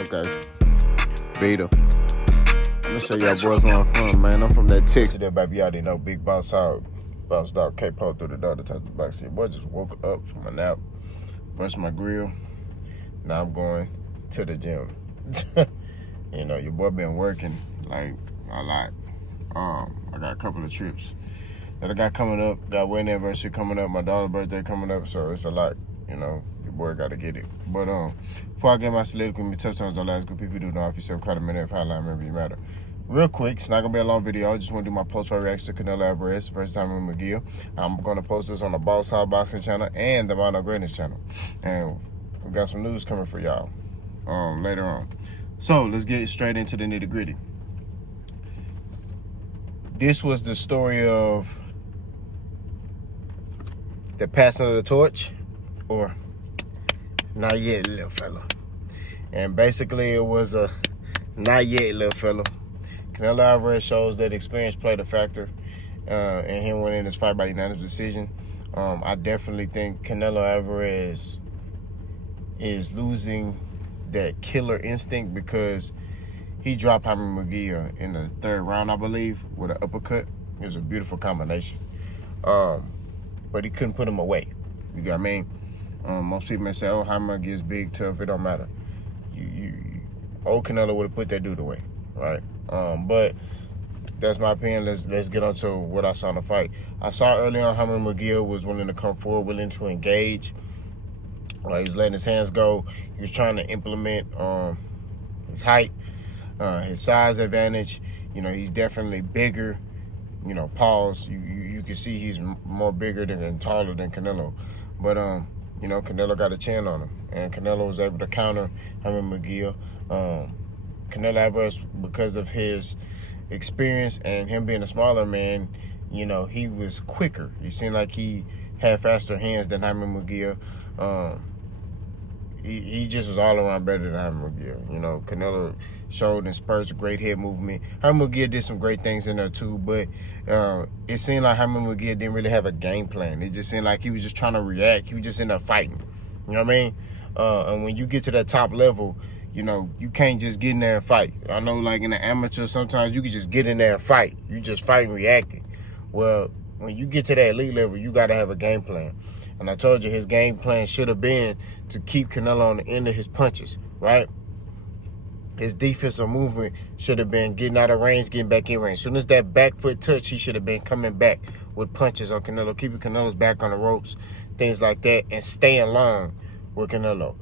Okay. Vita. Let me show y'all boys where I'm from, man. I'm from that Texas there, baby. Y'all didn't know Big Boss Hog. Boss Dog K-Po through the door to touch the backseat. Boy, just woke up from a nap, brushed my grill. Now I'm going to the gym. You know, your boy been working, like, a lot. I got a couple of trips that I got coming up. Got wedding anniversary coming up. My daughter's birthday coming up, so it's a lot. You know, your boy got to get it. But before I get my soliloquy, me tough times don't last. Good people do know if you say cut a minute if hotline remember you matter. Real quick, it's not gonna be a long video. I just want to do my post-fight reaction to Canelo Álvarez, first time in McGill. I'm gonna post this on the Boss Hog Boxing channel and the Mono Greatness channel. And we got some news coming for y'all later on. So let's get straight into the nitty-gritty. This was the story of the passing of the torch, or not yet, little fella. And basically, it was a not yet, little fella. Canelo Álvarez shows that experience played a factor in him winning this fight by unanimous decision. I definitely think Canelo Álvarez is losing that killer instinct because he dropped Jaime Mungia in the third round, I believe, with an uppercut. It was a beautiful combination. But he couldn't put him away. You got what I mean? Most people may say, oh, Jaime Mungia is big, tough. It don't matter. Old Canelo would have put that dude away, right? But that's my opinion. Let's get on to what I saw in the fight. I saw early on Jaime Mungia was willing to come forward, willing to engage. He was letting his hands go. He was trying to implement his height, his size advantage. You know, he's definitely bigger. You know, pause. You can see he's more bigger and taller than Canelo. But, you know, Canelo got a chin on him. And Canelo was able to counter Jaime Mungia. Canelo Álvarez, because of his experience and him being a smaller man, you know, he was quicker. He seemed like he had faster hands than Jaime Mungia. He just was all around better than Jaime Mungia. You know, Canelo showed in spurts great head movement. Jaime Mungia did some great things in there too, but it seemed like Jaime Mungia didn't really have a game plan. It just seemed like he was just trying to react. He was just in there fighting. You know what I mean? And when you get to that top level, you know, you can't just get in there and fight. I know, like, in the amateur, sometimes you can just get in there and fight. You just fighting, reacting. Well, when you get to that elite level, you got to have a game plan. And I told you his game plan should have been to keep Canelo on the end of his punches, right? His defensive movement should have been getting out of range, getting back in range. As soon as that back foot touch, he should have been coming back with punches on Canelo, keeping Canelo's back on the ropes, things like that, and staying long with Canelo.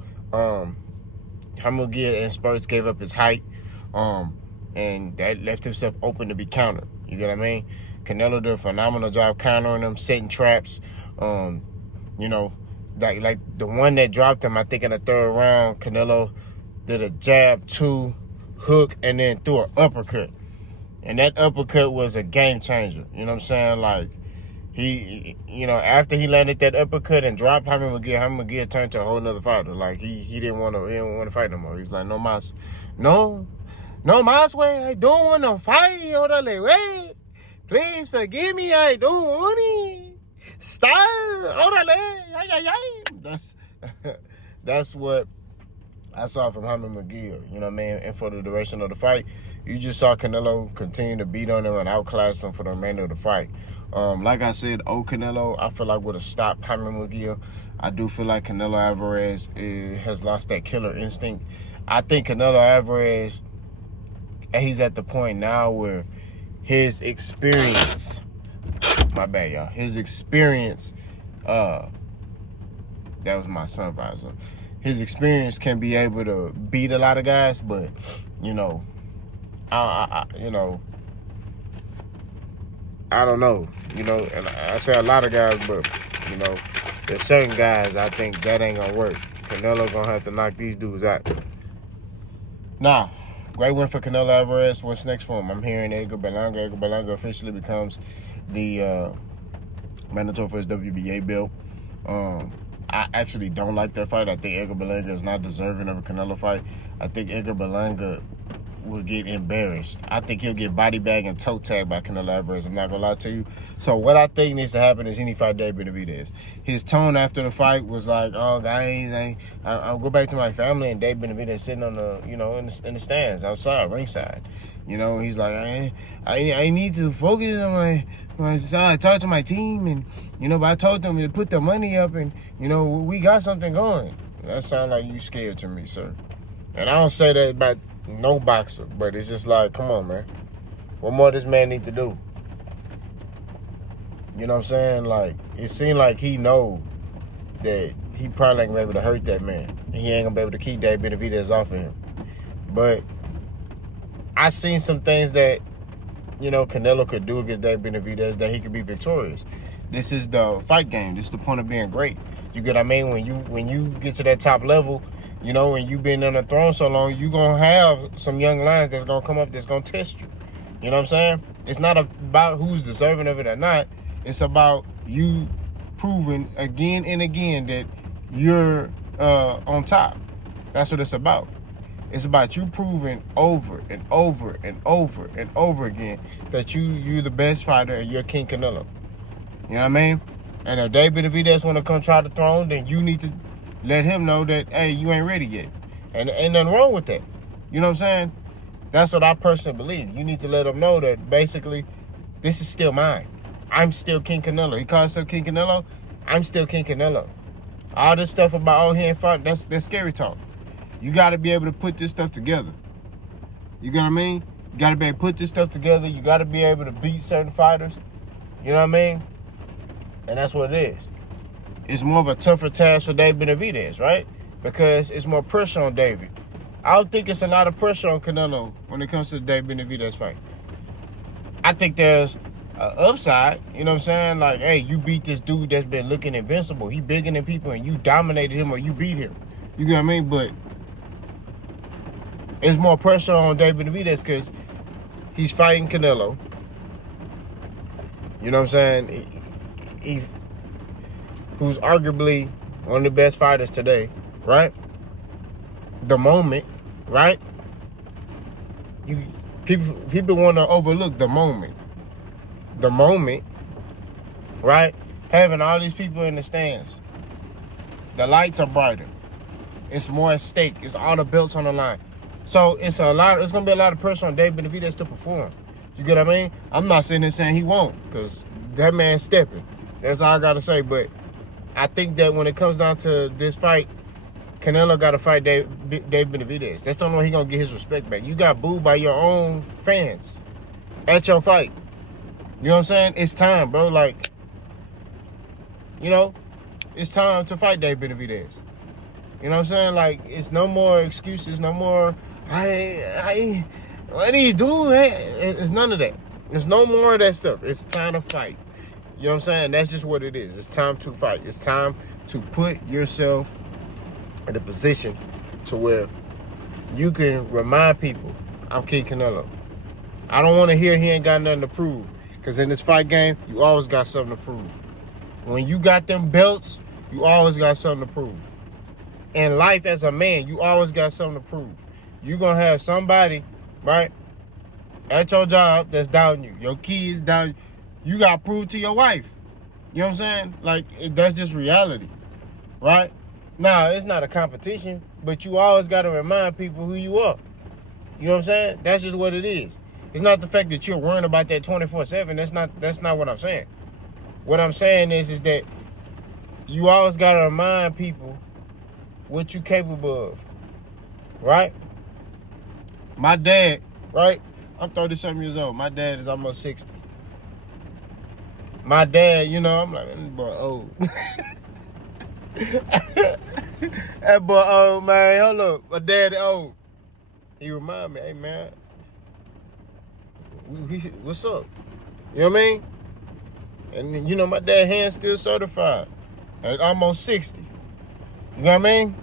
Jaime Mungia in spurts gave up his height, and that left himself open to be countered. You get what I mean? Canelo did a phenomenal job countering him, setting traps. You know, like the one that dropped him, I think in the third round, Canelo did a jab, two, hook, and then threw an uppercut. And that uppercut was a game changer. You know what I'm saying? Like, he, you know, after he landed that uppercut and dropped Jaime Mungia turned to a whole nother fighter. Like, he didn't want to fight no more. He was like, no más way. I don't want to fight. Orale, wait. Please forgive me. I don't want it. Stop. Orale. That's what I saw from Jaime Mungia. You know what I mean? And for the duration of the fight, you just saw Canelo continue to beat on him and outclass him for the remainder of the fight. Like I said, old Canelo, I feel like would have stopped Jaime Mungia. I do feel like Canelo Álvarez has lost that killer instinct. I think Canelo Álvarez, he's at the point now where his experience, my bad, y'all, his experience, that was my sun visor. His experience can be able to beat a lot of guys, but, you know, you know, I don't know, you know, and I say a lot of guys, but, you know, there's certain guys I think that ain't gonna work. Canelo gonna have to knock these dudes out. Now, great win for Canelo Álvarez. What's next for him? I'm hearing Edgar Berlanga. Edgar Berlanga officially becomes the mandatory for his WBA belt. I actually don't like that fight. I think Edgar Berlanga is not deserving of a Canelo fight. I think Edgar Berlanga will get embarrassed. I think he'll get body bag and toe tag by Canelo Álvarez. I'm not gonna lie to you. So what I think needs to happen is he needs to fight Dave Benavidez. His tone after the fight was like, "Oh guys, I'll go back to my family," and Dave Benavidez sitting on the, in the stands outside, ringside. He's like, I need to focus on my side. I talked to my team, and but I told them to put the money up, and we got something going. That sounds like you scared to me, sir. And I don't say that about no boxer, but it's just like, come on, man. What more does this man need to do? You know what I'm saying? Like, it seemed like he know that he probably ain't gonna be able to hurt that man. He ain't gonna be able to keep Dave Benavidez off of him. But I seen some things that, Canelo could do against Dave Benavidez that he could be victorious. This is the fight game. This is the point of being great. You get what I mean? When you get to that top level, when you've been on the throne so long, you're going to have some young lions that's going to come up that's going to test you. You know what I'm saying? It's not about who's deserving of it or not. It's about you proving again and again that you're on top. That's what it's about. It's about you proving over and over and over and over again that you're the best fighter and you're King Canelo. You know what I mean? And if Dave Benavidez want to come try the throne, then you need to let him know that, hey, you ain't ready yet. And ain't nothing wrong with that. You know what I'm saying? That's what I personally believe. You need to let him know that basically this is still mine. I'm still King Canelo. He calls himself King Canelo. I'm still King Canelo. All this stuff about, he ain't fighting, that's scary talk. You got to be able to put this stuff together. You get what I mean? You got to be able to put this stuff together. You got to be able to beat certain fighters. You know what I mean? And that's what it is. It's more of a tougher task for Dave Benavidez, right? Because it's more pressure on David. I don't think it's a lot of pressure on Canelo when it comes to the Dave Benavidez fight. I think there's an upside, you know what I'm saying? Like, hey, you beat this dude that's been looking invincible. He bigger than people, and you dominated him or you beat him. You get what I mean? But it's more pressure on Dave Benavidez because he's fighting Canelo. You know what I'm saying? He who's arguably one of the best fighters today, right? The moment, right? People want to overlook the moment. The moment, right? Having all these people in the stands. The lights are brighter. It's more at stake. It's all the belts on the line. So it's gonna be a lot of pressure on Dave Benavidez to perform. You get what I mean? I'm not sitting there saying he won't, because that man's stepping. That's all I gotta say. But I think that when it comes down to this fight, Canelo got to fight Dave Benavidez. That's the only way he's going to get his respect back. You got booed by your own fans at your fight. You know what I'm saying? It's time, bro. Like, it's time to fight Dave Benavidez. You know what I'm saying? Like, it's no more excuses, no more, what do you do? It's none of that. There's no more of that stuff. It's time to fight. You know what I'm saying? That's just what it is. It's time to fight. It's time to put yourself in a position to where you can remind people, I'm King Canelo. I don't want to hear he ain't got nothing to prove. Because in this fight game, you always got something to prove. When you got them belts, you always got something to prove. In life as a man, you always got something to prove. You're going to have somebody, right, at your job that's doubting you. Your kids doubting you. You got to prove to your wife. You know what I'm saying? Like, that's just reality, right? Now, it's not a competition, but you always got to remind people who you are. You know what I'm saying? That's just what it is. It's not the fact that you're worrying about that 24/7. That's not what I'm saying. What I'm saying is that you always got to remind people what you're capable of, right? My dad, right? I'm 30-something years old. My dad is almost 60. My dad, I'm like, this boy old. That boy old, man. Hold up. My dad old. He remind me, hey, man, what's up? You know what I mean? And, my dad hand's still certified at almost 60. You know what I mean?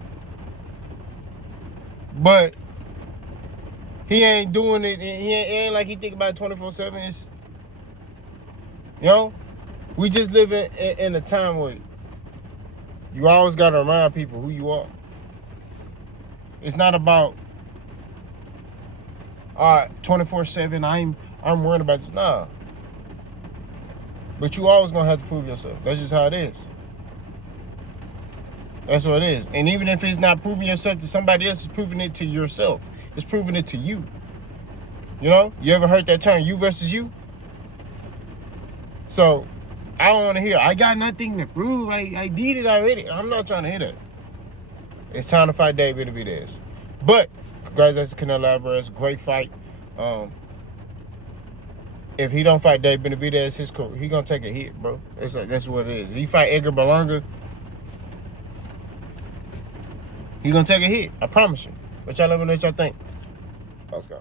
But he ain't doing it. It ain't like he think about 24/7. It's, we just live in a time where you always got to remind people who you are. It's not about all right, 24/7. I'm worried about this. Nah. But you always gonna have to prove yourself. That's just how it is. That's what it is. And even if it's not proving yourself to somebody else, it's proving it to yourself. It's proving it to you. You know? You ever heard that term, you versus you? So, I don't want to hear, I got nothing to prove. I did it already. I'm not trying to hear that. It's time to fight Dave Benavidez. But, congratulations to Canelo Álvarez. Great fight. If he don't fight Dave Benavidez, he going to take a hit, bro. That's what it is. If he fight Edgar Berlanga, he going to take a hit. I promise you. But y'all let me know what y'all think. Let's go.